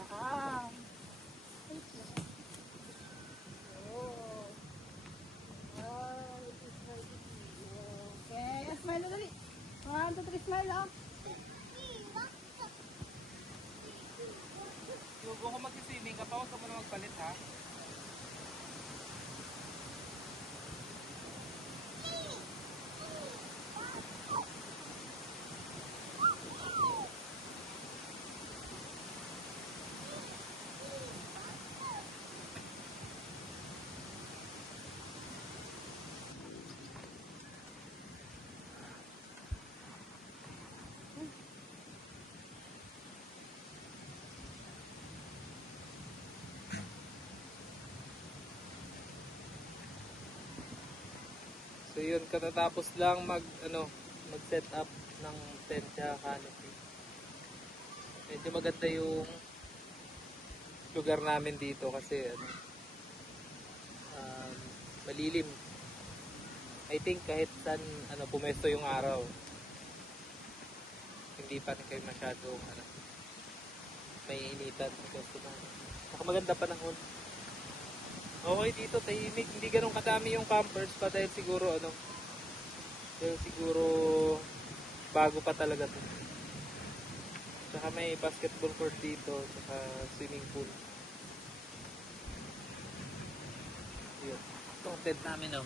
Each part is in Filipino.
Saka. Okay, smile na dali. 1, 2, 3, smile oh. Huwag ko mag-swimming ka pa, huwag ka muna magpalit ha. So yun, katatapos lang mag-set up ng tent sa canopy. Medyo maganda yung lugar namin dito kasi malilim. I think kahit saan pumesto yung araw, hindi pa rin kayo masyadong may initan sa pwesto namin. Saka maganda panahon. Okay dito, tahimik, hindi ganun kadami yung campers pa dahil siguro bago pa talaga to. Saka may basketball court dito, saka swimming pool. Yun. Ito ang tent namin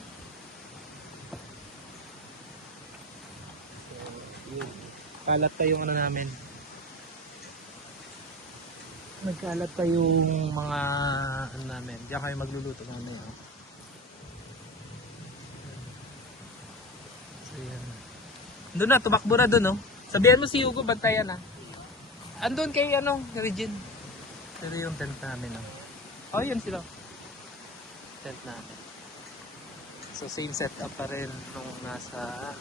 So, yun. Kalat pa yung namin. Nagkalat pa yung mga namin. Diyan kayo magluluto namin. So yan. Doon na, tumakbo na doon Sabihan mo si Hugo, bantayan Andun kay Regine. Pero yung tent namin yun sila. Tent namin. So same setup pa rin nung nasa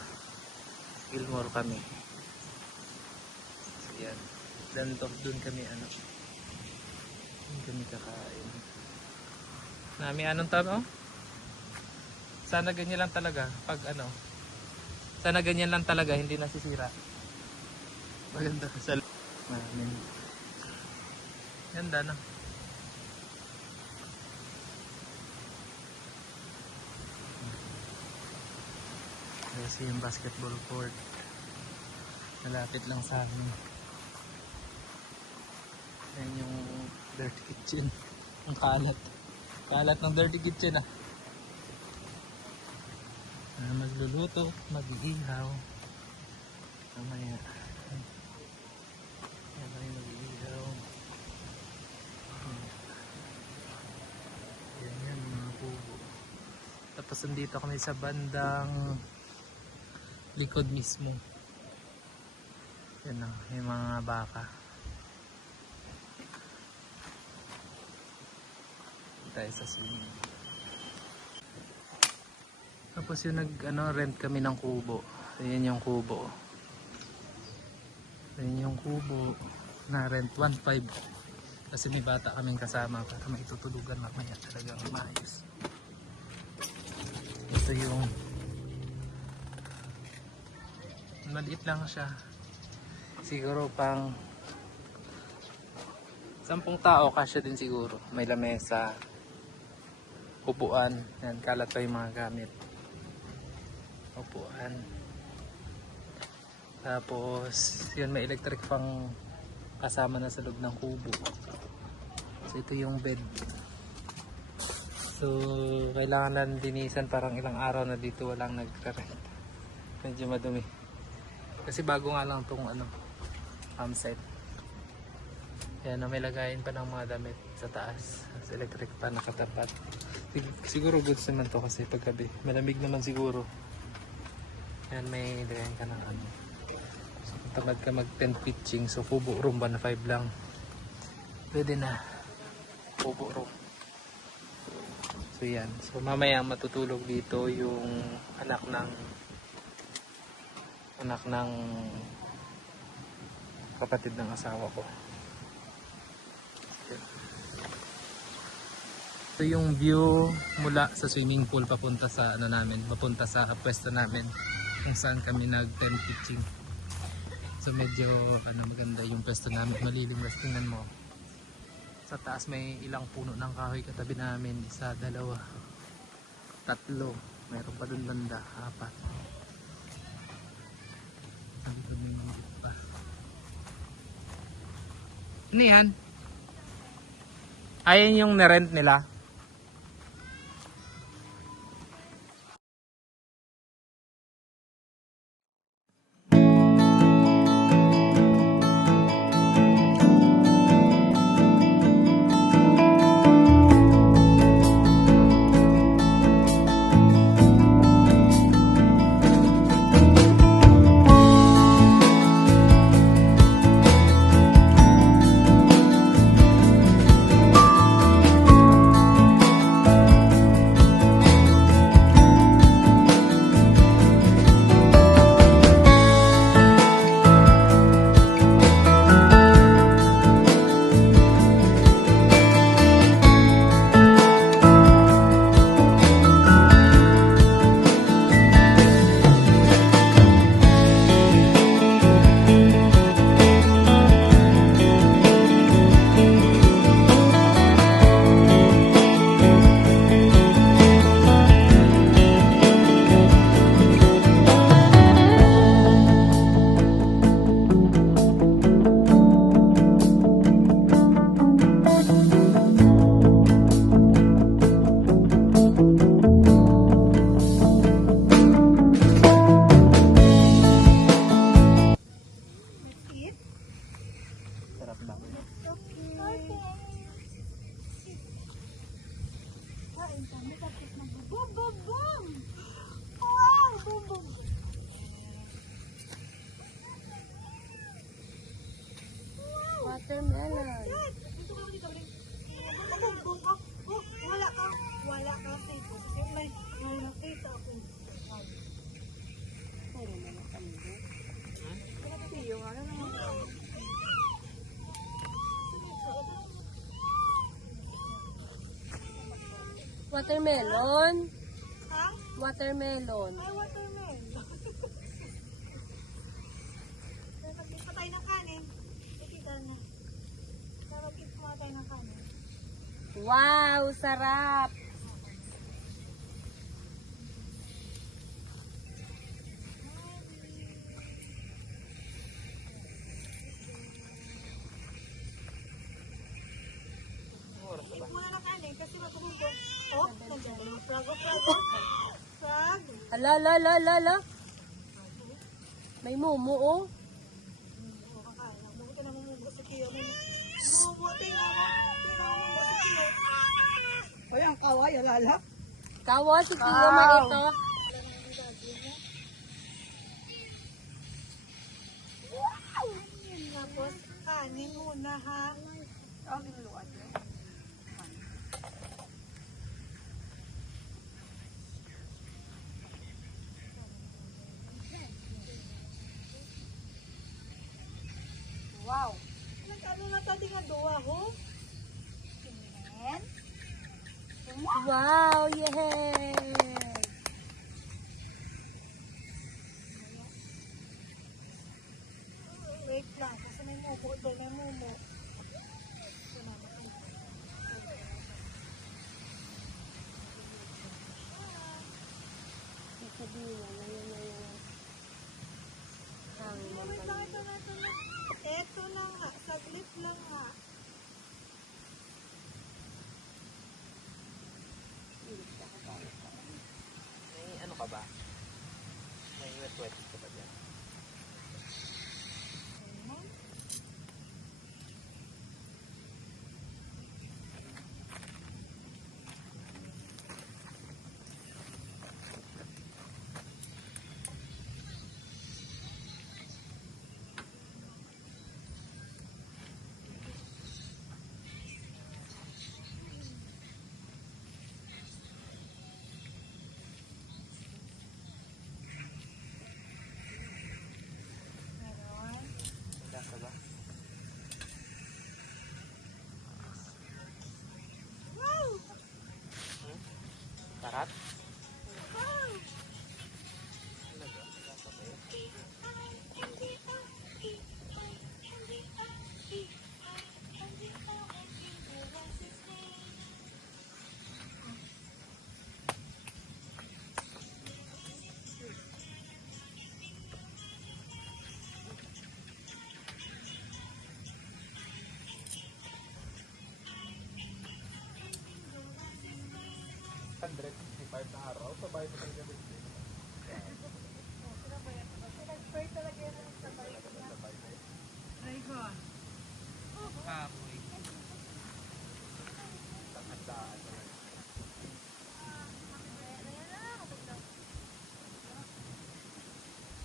Gilmore kami. So yan. Doon kami kami kakain. Nami anong tawag Sana ganyan lang talaga pag Sana ganyan lang talaga, hindi nasisira. Maganda sa namin. Ganda Kasi yung basketball court malapit lang sa amin. Yan yung dirty kitchen. Ang kalat. Kalat ng dirty kitchen magluluto, mag-iihaw. Mamaya. Mamaya mag-iihaw. Yan mga bubo. Tapos nandito kami sa bandang likod mismo. Yan yung mga baka. Tayo sa swimming. Tapos yung rent kami ng kubo. Ayan yung kubo. Ayan yung kubo na rent 1.5 kasi may bata kaming kasama para may tutulugan mamaya talagang maayos. Ito yung maliit lang siya. Siguro pang 10 tao kasya din siguro. May lamesa, upuan, yan, kalat pa yung mga gamit. Upuan. Tapos, yun, may electric pang kasama na sa loob ng kubo. So, ito yung bed. So, kailangan lang linisan parang ilang araw na dito walang nagre-rent. Medyo madumi. Kasi bago nga lang itong campsite. Yan, may lagayin pa ng mga damit sa taas. Sa electric pa nakatapat. Siguro goods naman to kasi paggabi. Malamig naman siguro. Yan, may lagayin ka ng So, kung tamad ka mag tent pitching, so kubo room 1.5 lang. Pwede na. Kubo room. So yan. So mamaya matutulog dito yung anak ng kapatid ng asawa ko. Ito yung view mula sa swimming pool papunta sa papunta sa pwesto namin kung saan kami nag-tent pitching. So medyo maganda yung pwesto namin, malilim, tingnan mo. Sa taas may ilang puno ng kahoy katabi namin. Isa, dalawa, tatlo. Mayroon pa dun banda, apat. Ang dumi pa. Ano yan? Ayan yung nirent nila. Sarap lang. Boom, boom, boom! Wow! Boom, boom! Watermelon. Wala ka. Wala ka. May nakita ako. Watermelon. Ha? Watermelon. May watermelon. Nagkita tayo ng kanin. Nakita na. Nagkita tayo ng kanin. Wow, sarap. Hindi mo na ng kanin kasi matulog. Oh, nandiyan yung frog. Frog. Ala, ala, ala, ala, ala. May mumu, oh. Buti na mumugo sa kiyo. Mumugo, tingnan mo. Tingnan mo mumugo sa kiyo. Ay, ang kaway, alala. Kawa, si Kiyo, man ito. Tapos, kanin muna ha. Ang niluan niya. Wow. Nag-ano na tadi nga duwa ho? Tingnan. Wow, yay! Wait lang, kasi may mumo doon, may mumo. Wait lang, ito na. Ito na nga, saglit lang nga. May ano ka ba? May wet-wet ka ba dyan? 165 na araw, sabay mo talaga din. Nag-spray talaga yan sa balik niya. Dragon. Kapoy. Handaan talaga.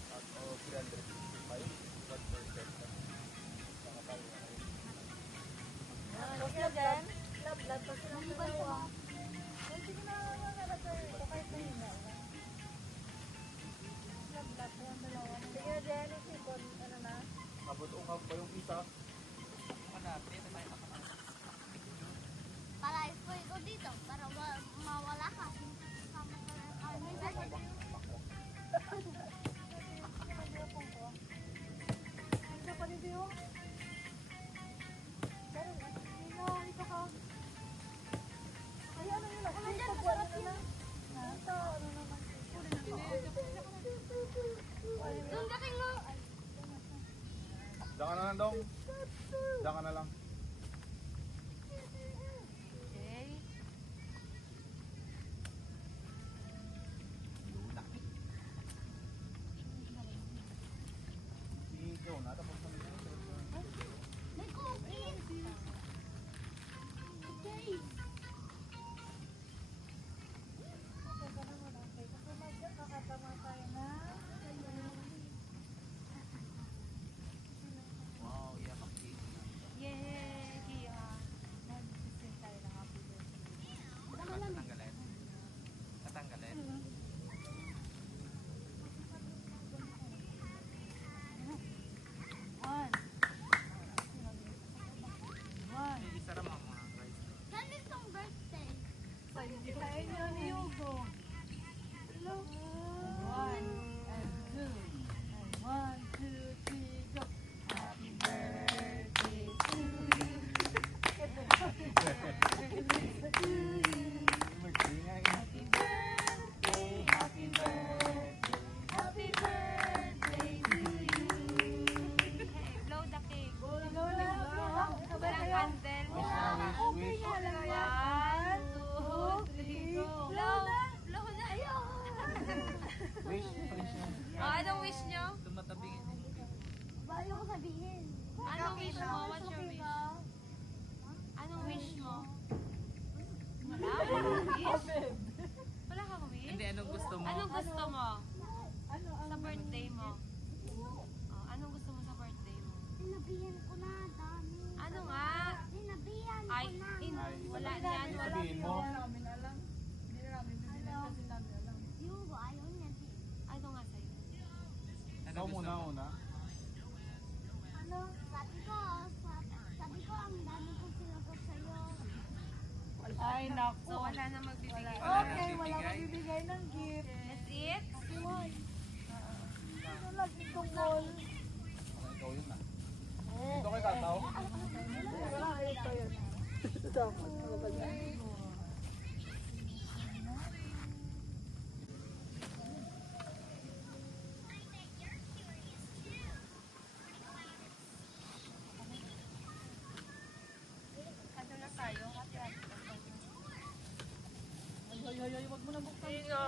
At 365, 1% na. Nakatawa na yun. Huwag na dyan. Love, kasi lang dalawa. Sige na, nakalagay. Ito kahit na yun na. Love, lang dalawa. Sige na dyan, isipon. Ano na? Abot-ungab pa yung isa. Malapit na tayo makakas. Para i-spoil ko dito, para mawala ka. Sama ka na kami. Ano pa rin yun? Pero, ito ka. Ay, ano yun? Pagwala na lang. Ito, ano naman. Doon ka tinglo. Diyan ka na lang, Dong. Diyan ka na lang. Ikaw na, tapos na nito. May cookie. Okay. Kakatama tayo na. Wow, yamak cake. Yay! Kaya, mag-sing tayo ng happy birthday. Tatanggalin. Tatanggalin. One. One. Isa ra mga guys. Saan itong birthday? Hindi tayo niya ni Hugo. Hello. One and two. And 1, 2, 3, go. Happy birthday to you. Mag-ingay. Happy birthday, happy birthday, happy birthday to you. Blow the cake. Go na. Walang candle. Wish. One, two, three, go. Blow. Blow na. Wish. Wish. Anong wish nyo? Tumatabingin. Bayo ko sabihin. Anong wish mo? What's your wish? Anong wish mo? Wala? Walang wish? Wala kang wish? Hindi, anong gusto mo? Anong gusto mo? Ano Sa birthday mo? Oh, anong gusto mo sa birthday mo? Sinabihan ko na, dami. Ano nga? Sinabihan ko Ay, na. wala yan. Wala. Sabihin mo. namin alam. Hindi namin kasi namin alam. Yung ayaw niya. Ano nga sa'yo? Ikaw muna, una. Ano? Sabi ko, ang dami kong sinagot sa'yo. Ay, naku. So, wala na magbibigay. Okay, wala magbibigay ng gift. That's it? Ano lagi tungkol? Ikaw yun na. Ito kay Tataw. Wala, ito yun. Dapat, Ano na tayo? ay, wag mo na buksan. Sino?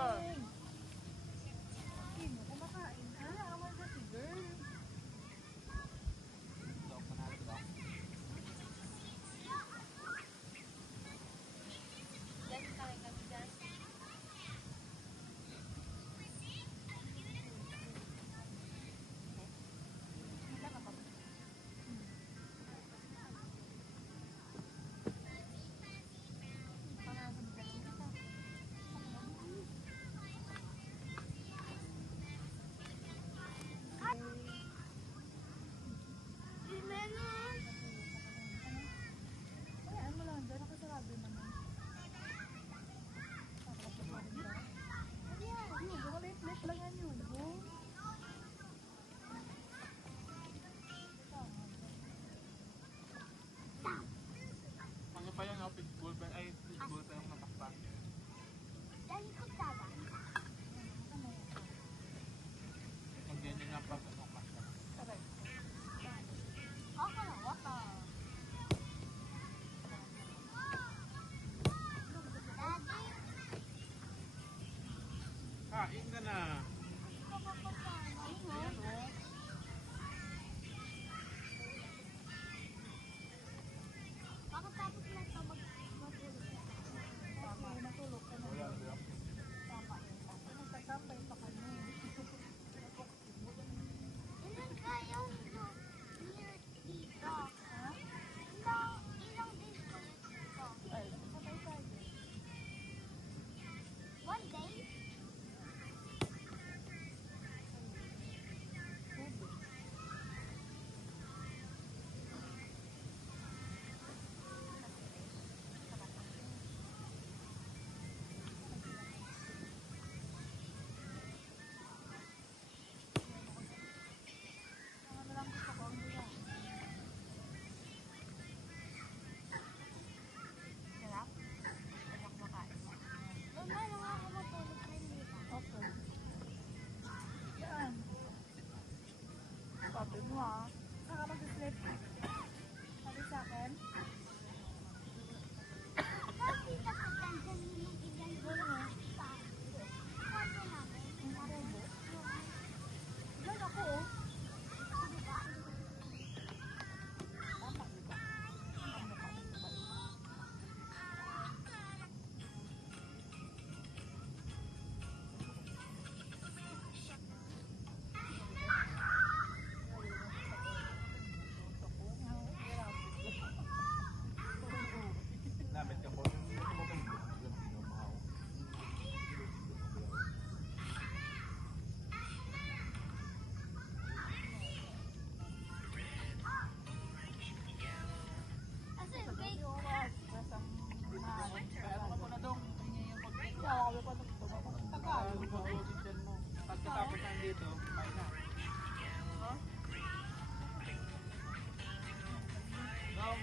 Sino? Kumakain ka? Awan ka si girl. Diyan tayo kami dyan. ha. Saka mag-slip. Sabi sa akin. Kasi nakaganda yung ilan ko na sa kwarto namin. Diyan ako oh. Namit ka po. Kasi big. Kaya ano na dong? Pagkatapos nandito, kain na. Dong,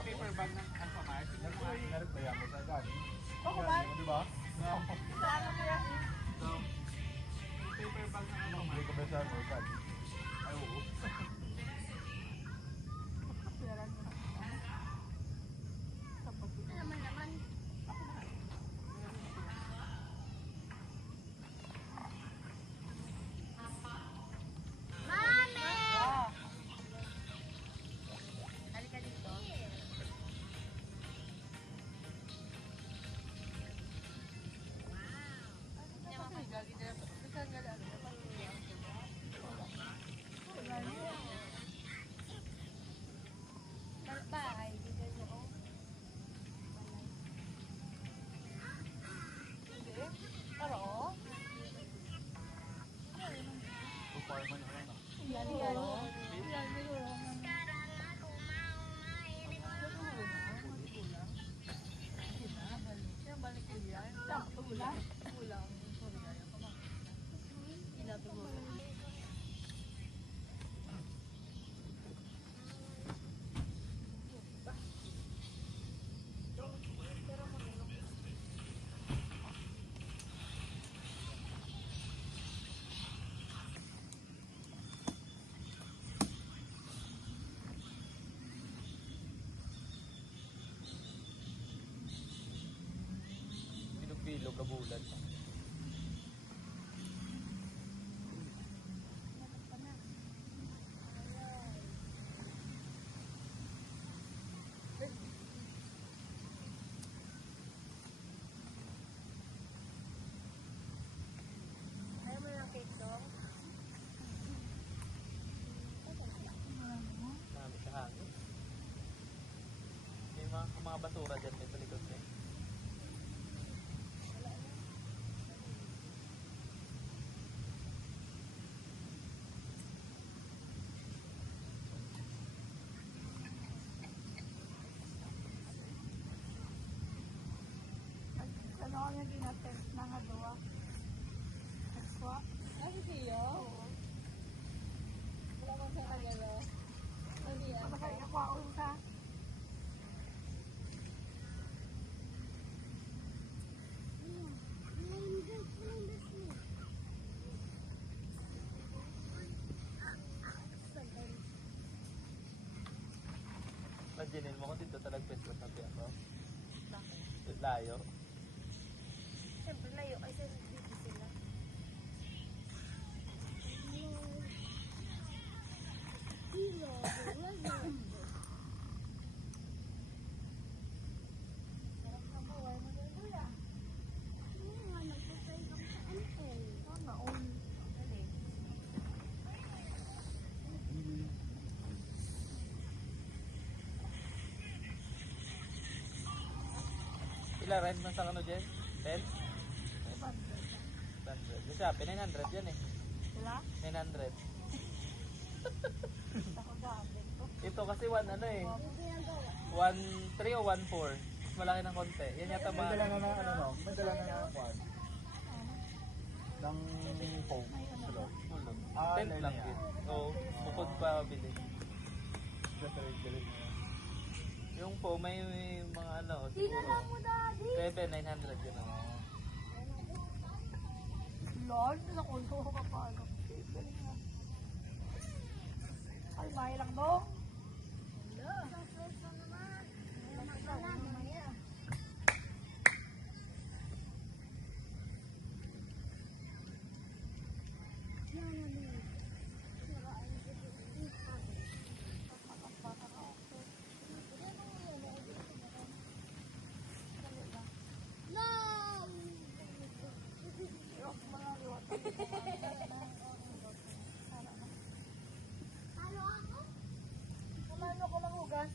paper bag ng Alphamart. Narit mo sa agad. Ako ba? Di ba? Saan ako yan? Dong, paper bag ng Alphamart. Hindi ko ba sa agad? Ay, oo. Naman. Mami! Halika dito. Bye. Pero, Requirement na lang na. yan. Bilog ka bulan. Ayaw mo ng cake dong? Marami sa hangin. May mga basura dyan may palikot na eh. Ano kami dinatest na nga doa? Nag-swap? Ay, siyo? Oo. Wala mo sa kagalo. Ano yan? Baka ikakwaon ka. Imaginin mo kung dito talaga pesto sa ako. Layo. Siyempre layo kasi dito sila. Sarap na buhay mo din, kuya. Sana all. Ila rent man sa ano dyan? 10? 100. Yung Shopee, 900 yan eh. Sila? 900. Ako gamit ko. Ito kasi 1 ano eh. 1.3 o 1.4. Mas malaki ng konti. Yan yata May dala mga... na ng ano no? May dala na ng kwan. Ng foam. Sa loob. Ulog. Ah, 10 lang yan. din. Oo, bukod pa bili. Just regular na. Yung po may mga ano, siguro mo, Daddy. 7,900 yun. Lord, nakulo ko pa paano. Ay, bahay lang dong. Isang peso naman. Wala mamaya. No! Talo ako? Kumano ko lang hugas.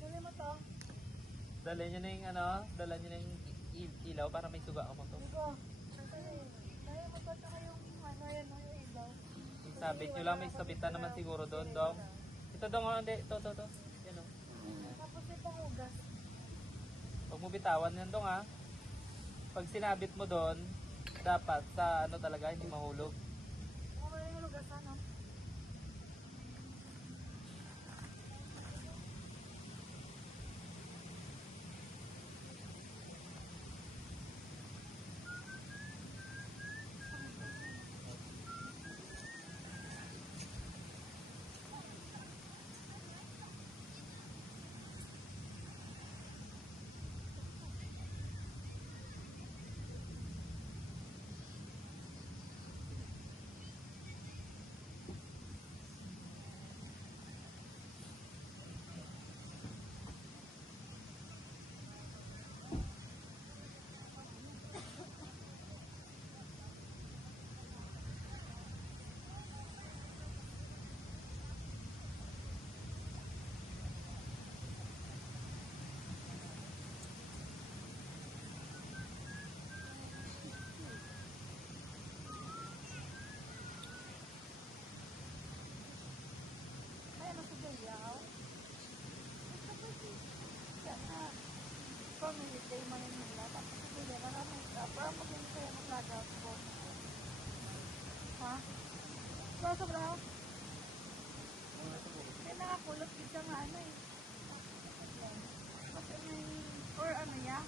Dali mo to. Dala niyo na yung ano, dala niyo na yung ilaw para may suga ako to. Iko. Dali mo to. Tsaka yung ano yan, yung ilaw. Isabit nyo lang, may sabitan naman siguro doon, dong. Ito dong, oh, hindi. Ito. Yan o. Tapos itong hugas. Huwag mo bitawan yan dong ha. Pag sinabit mo doon, dapat sa ano talaga, hindi mahulog. Okay yung hugasan, no? Ay, ano sa gayaw? Sana. Family day man yung nila. Tapos sa gayaw, maraming ka. Para maging kayo maglagaw ko. Ha? So, bro? May nakakulot din siya nga ano eh. Kasi may, or ano ya?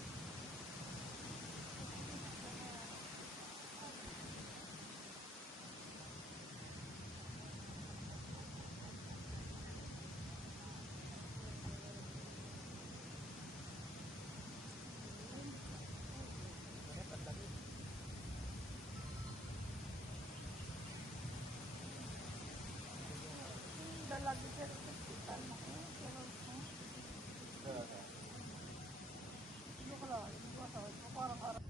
Dalagi siya sa hospital na ko. Pero, hindi ko lang. Hindi ko lang. Parang araw.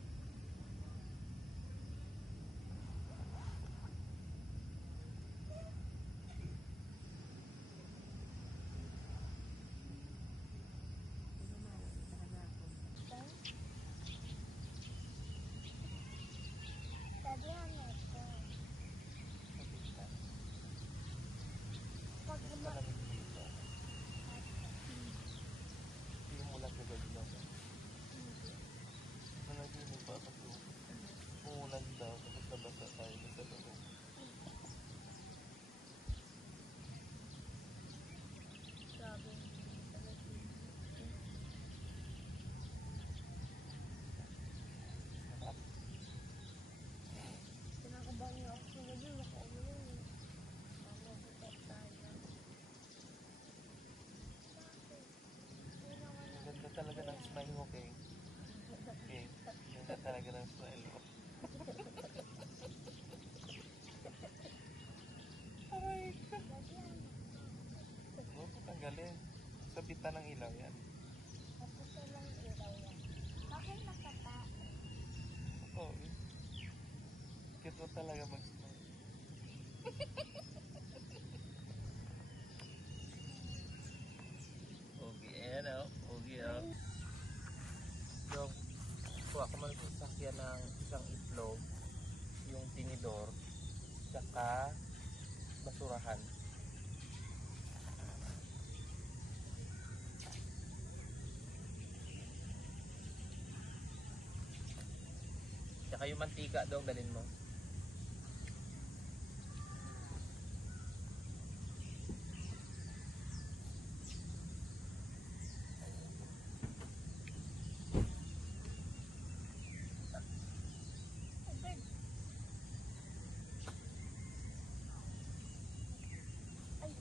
Sabi ano ito? Pag Hindi mo lang gagawin lang. Nalagyan pa ako. Umulan daw, tapos nabasa tayo sa loob. sabi kinakabahan niyo ako sa gabi. Nakaulan eh. Mabubutat tayo. Ang ganda talaga ng smile mo, Kay. Kay, ang ganda talaga ng smile mo. Aray ka. Huwag mo tanggalin. Sabitan ng ilaw yan. Tapos na lang ilaw yan. Bakit nakata? Oo. Cute mo talaga mag-smile. Okay, ano? Okay, oh. Yung, kuha ka man sa sakyan ng isang itlog, yung tinidor, tsaka basurahan. Tsaka yung mantika daw dalhin mo. Ay,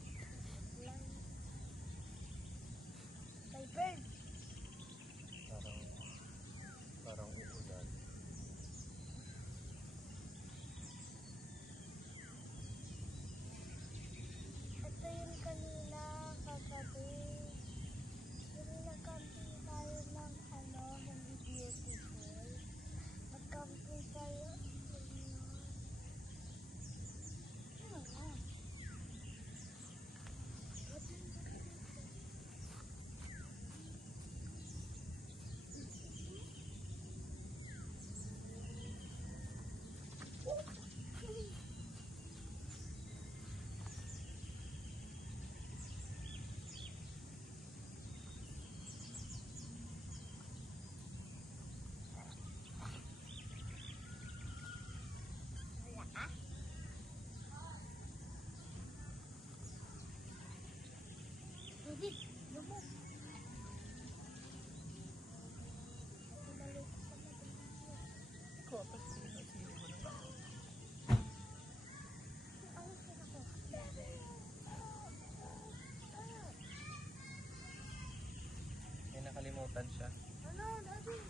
Nakalimutan siya. Ano, Daddy?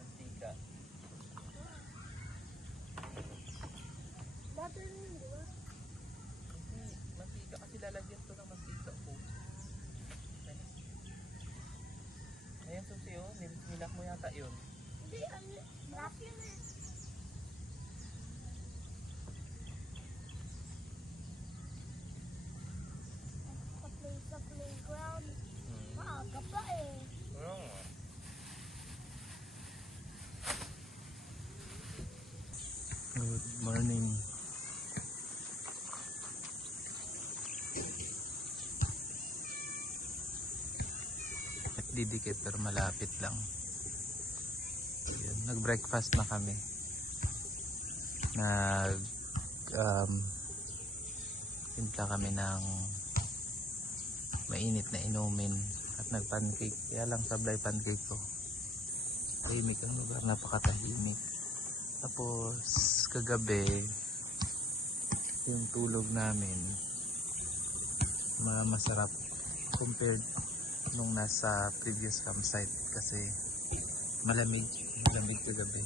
Mantika. Butter yun, di ba? Hindi, mantika kasi lalagyan to ng mantika po. Ayan susi oh, nilak mo yata yun. Hindi, black yun eh. Sa playground. Maaga pa eh. Good morning. Didikit pero malapit lang. Yun, nag-breakfast na kami. Timpla kami ng mainit na inumin at nag-pancake. Kaya lang sablay pancake ko. Tahimik ang lugar, napakatahimik. Tapos kagabi yung tulog namin masarap compared nung nasa previous campsite kasi malamig kagabi.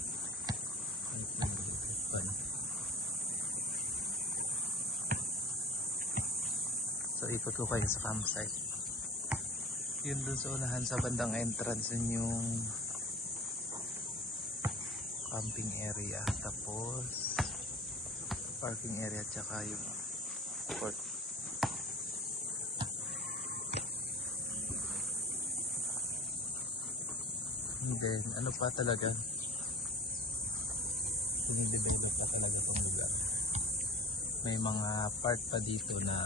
So ikot ko kayo sa campsite. Yun dun sa unahan sa bandang entrance yun yung camping area, tapos parking area tsaka yung court. And then ano pa talaga, dinidevelop pa talaga tong lugar. May mga part pa dito na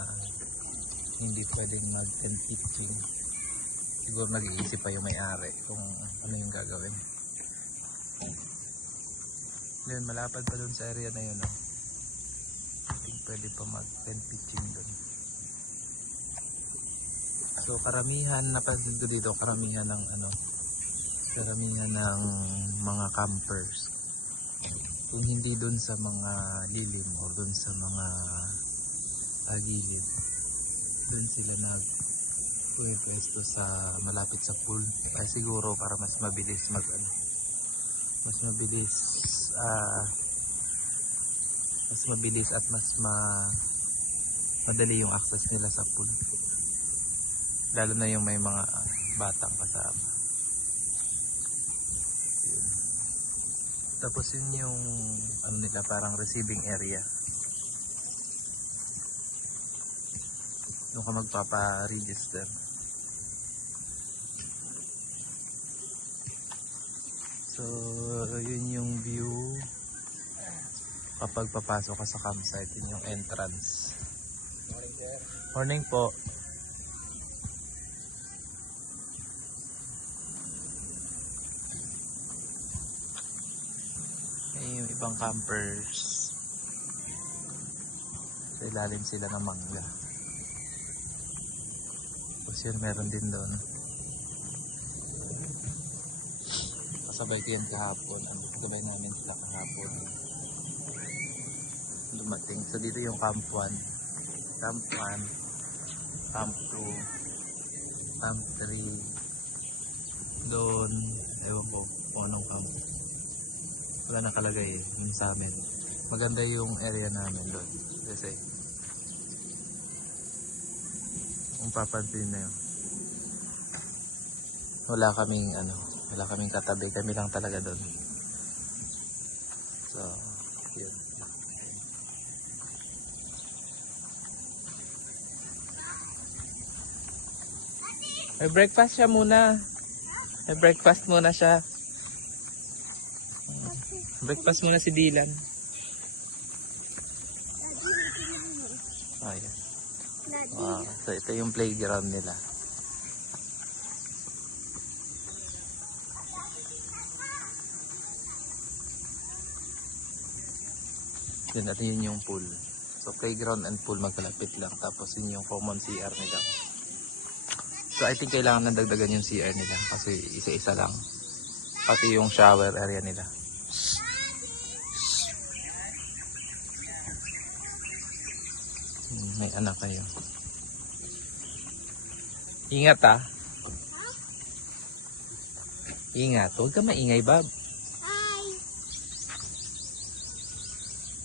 hindi pwedeng mag tent pitching. Siguro nag-iisip pa yung may-ari kung ano yung gagawin. Then malapad pa dun sa area na yun, no? Pwede pa mag tent pitching dun. So karamihan, napansin ko dito, karamihan ng mga campers, kung hindi dun sa mga lilim o dun sa mga gilid, dun sila pwesto sa malapit sa pool. Ay siguro para mas mabilis at mas madali yung access nila sa pool, lalo na yung may mga batang kasama. Yun. Tapos yun yung nila, parang receiving area, doon ka magpapa-register. So yun yung view kapag papasok ka sa campsite. Yun yung entrance. Morning, sir. Morning po. May yung ibang campers, sa ilalim sila ng mangga. Tapos yun, meron din doon. Kasabay ko yan kahapon. Kasabay namin sila kahapon. Dumating. So dito yung camp 1, camp 1, camp 2, camp 3. Doon, ewan ko kung anong camp. Wala nakalagay yung sa amin. Maganda yung area namin doon. Kasi kung papansin na yun, wala kaming katabi, kami lang talaga doon. So yun. May breakfast siya muna. May breakfast muna siya. Breakfast muna si Dylan. Ayan. Wow. So ito yung playground nila. Yun, at yun yung pool. So playground and pool magkalapit lang. Tapos yun yung common CR nila. So I think kailangan na dagdagan yung CR nila kasi isa-isa lang. Pati yung shower area nila. May anak kayo. Ingat ah. Ingat. Huwag ka maingay, Bob. Hi!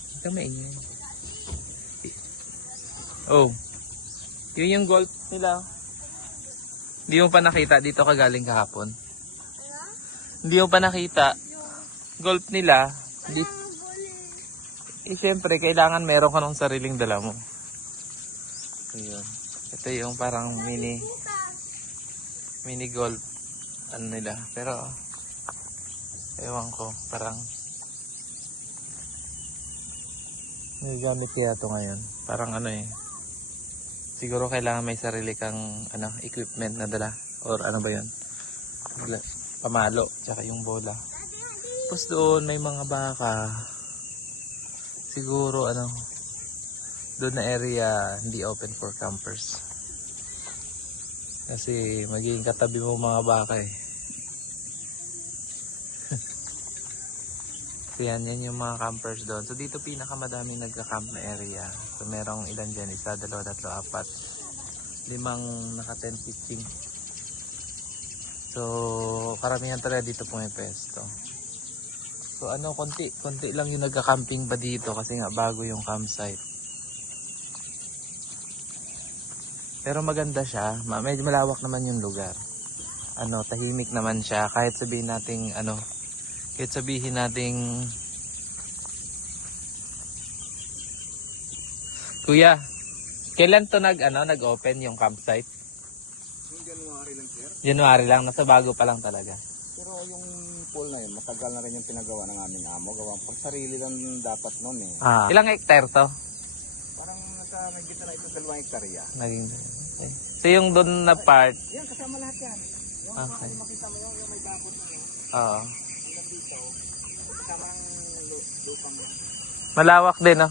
Huwag ka maingay. Oh. Yun yung golf nila. Hindi mo pa nakita. Dito ka galing kahapon. Hindi mo pa nakita. Golf nila. Di, syempre, kailangan meron ka ng sariling dala mo. Ayun. Ito yung parang mini golf. Ano nila. Pero, ewan ko. Parang, nagagamit kaya ito ngayon. Parang ano eh. Siguro kailangan may sarili kang equipment na dala. Or ano ba yun? Pamalo. Tsaka yung bola. Tapos doon may mga baka. Siguro doon na area hindi open for campers. Kasi magiging katabi mo mga baka eh. So yan yung mga campers doon. So dito pinakamadaming nagka-camp na area. So merong ilan dyan, 1, 2, 3, 4, 5 naka-tent pitching. So karamihan talaga dito pumipesto. So konti lang yung nagka-camping ba dito kasi nga bago yung campsite. Pero maganda siya, medyo malawak naman yung lugar. Tahimik naman siya kahit sabihin nating Kuya, kailan to nag-open yung campsite? Yung January lang, sir. January lang, nasa bago pa lang talaga. Pero yung pool na yun, matagal na rin yung pinagawa ng aming amo. Gawang pag sarili lang dapat nun eh. Ilang hectare to? Parang nagkita na ito sa 2 hektarya. Naging okay. So yung doon na part, Yan, kasama lahat yan. Yung okay. makita mo yung may dakot na yun. Oo. Hanggang dito, kasama ang lupang. Malawak din, no?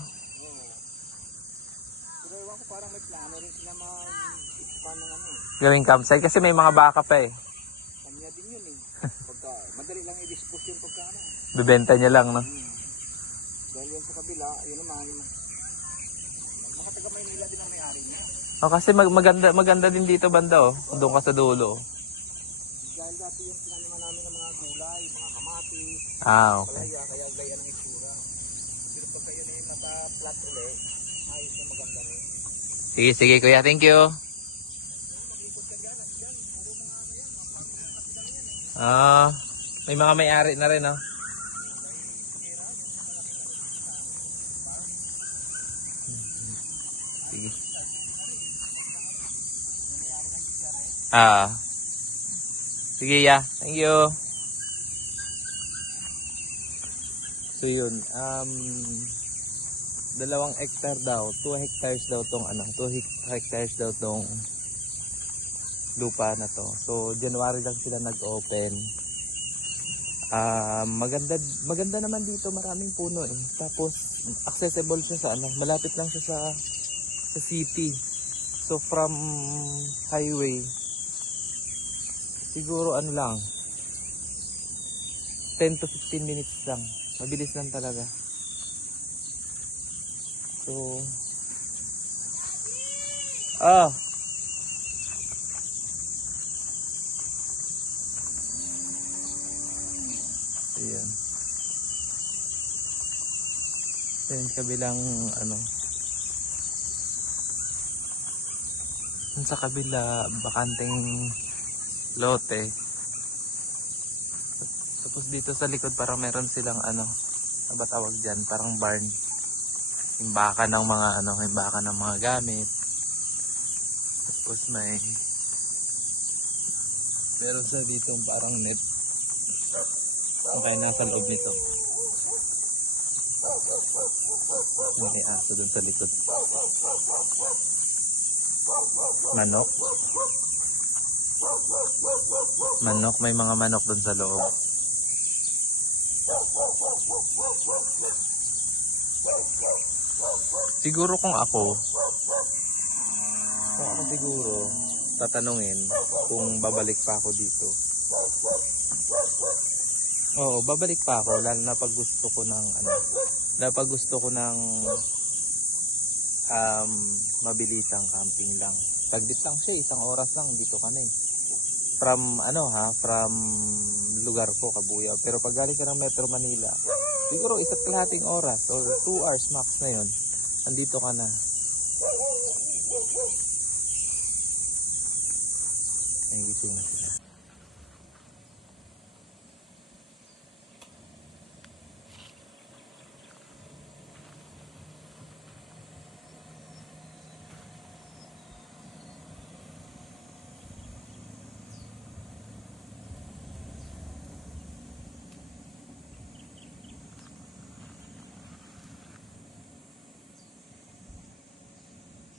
Pero ewan ko parang may plano rin sila mag-expand ng Gawing campsite kasi may mga baka pa eh. Kanya din yun eh. Pagka, madali lang i-dispose yun pagka Bibenta niya lang, no? Dahil yun sa kabila, yun naman. Mga taga Maynila din ang may-ari niya. Kasi maganda din dito banda, oh. Doon ka sa dulo. Dahil dati yung sinaniman namin ng mga gulay, mga kamatis, Okay. kaya gaya ng itsura. Pero pagka yun ay maka-flat ulit, ayos na maganda rin. Sige, kuya. Thank you. May mga may-ari na rin, no? Sige. Sige, ya. Thank you. So yun, 2 hectare daw, 2 hectares daw tong 2 hectares daw tong lupa na to. So January lang sila nag-open. Maganda naman dito, maraming puno eh. Tapos accessible siya sa malapit lang siya sa city. So from highway siguro lang 10 to 15 minutes lang. Mabilis lang talaga. So ayan. Then kabilang sa kabila bakanteng lote. Tapos dito sa likod parang meron silang ano ba tawag dyan, parang barn. Himbaka ng mga himbaka ng mga gamit. Tapos meron sa dito parang net. Ang kaya nasa loob nito. May aso dun sa likod. Manok. May mga manok dun sa loob. Siguro kung ako siguro tatanungin kung babalik pa ako dito. Oo, babalik pa ako lalo na pag gusto ko ng mabilisang camping lang. Saglit lang siya, 1 oras lang dito kami. from from lugar ko, Kabuyaw. Pero pag galing ka ng Metro Manila, siguro 1.5 oras or 2 hours max na yun, andito ka na. Ay, gising na sila.